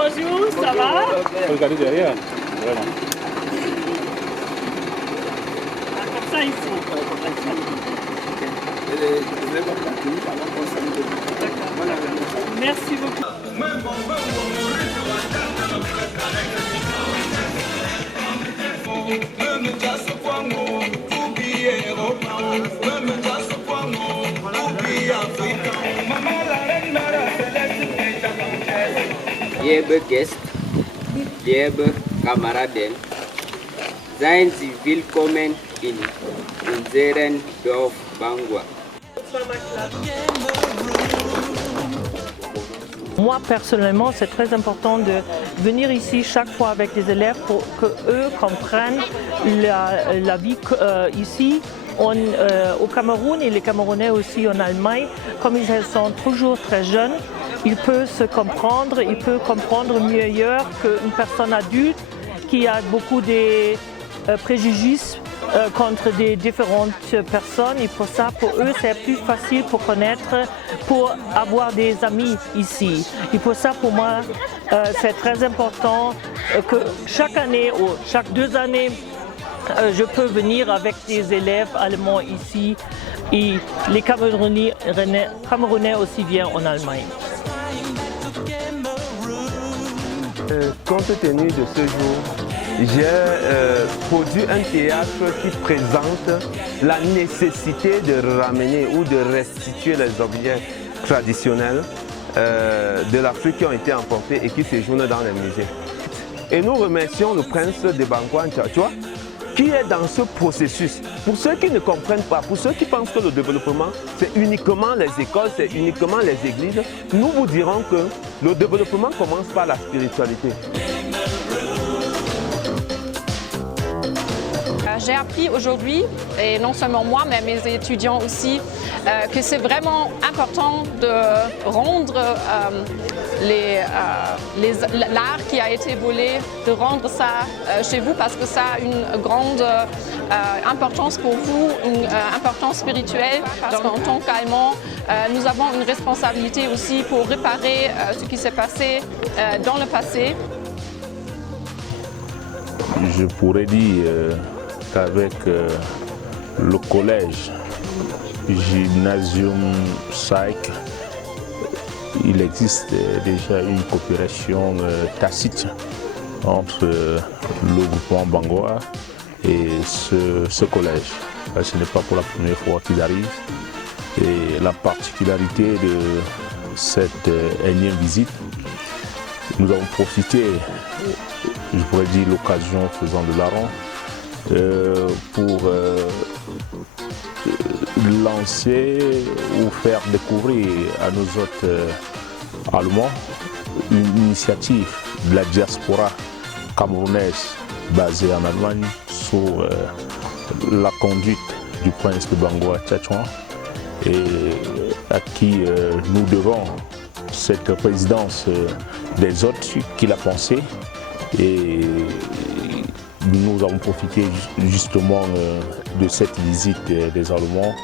Bonjour, ça va? Regardez derrière, vraiment. Comme ça, ici. Merci beaucoup. Liebe Gäste, liebe Kameraden, seien Sie willkommen in unserem Dorf Bangwa. Moi, personnellement, c'est très important de venir ici chaque fois avec les élèves pour qu'eux comprennent la vie ici au Cameroun et les Camerounais aussi en Allemagne. Comme ils sont toujours très jeunes, ils peuvent se comprendre, ils peuvent comprendre mieux qu'une personne adulte qui a beaucoup de préjugés contre des différentes personnes, et pour ça, pour eux, c'est plus facile pour connaître, pour avoir des amis ici. Et pour ça, pour moi, c'est très important que chaque année ou chaque 2 années, je peux venir avec des élèves allemands ici, et les Camerounais aussi viennent en Allemagne. Compte tenu de ce jour, j'ai produit un théâtre qui présente la nécessité de ramener ou de restituer les objets traditionnels de l'Afrique qui ont été emportés et qui séjournent dans les musées. Et nous remercions le prince de Bangwa Ntchatchoua qui est dans ce processus. Pour ceux qui ne comprennent pas, pour ceux qui pensent que le développement, c'est uniquement les écoles, c'est uniquement les églises, nous vous dirons que le développement commence par la spiritualité. J'ai appris aujourd'hui, et non seulement moi, mais mes étudiants aussi, que c'est vraiment important de rendre l'art qui a été volé, de rendre ça chez vous, parce que ça a une grande importance pour vous, une importance spirituelle, parce qu'en tant qu'Allemands, nous avons une responsabilité aussi pour réparer ce qui s'est passé dans le passé. Je pourrais dire qu'avec le collège Gymnasium Psych, il existe déjà une coopération tacite entre le groupement Bangwa et ce collège. Ce n'est pas pour la première fois qu'il arrive. Et la particularité de cette énième visite, nous avons profité, je pourrais dire l'occasion faisant de larron, pour lancer ou faire découvrir à nos hôtes allemands une initiative de la diaspora camerounaise basée en Allemagne sous la conduite du prince de Bangwa Ntchatchoua, et à qui nous devons cette présidence des hôtes qu'il a pensée. Et nous avons profité justement de cette visite des Allemands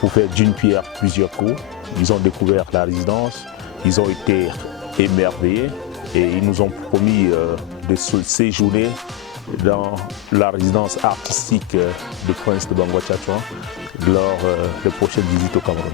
pour faire d'une pierre plusieurs coups. Ils ont découvert la résidence, ils ont été émerveillés et ils nous ont promis de séjourner dans la résidence artistique du prince de Bangwa Ntchatchoua lors des prochaines visites au Cameroun.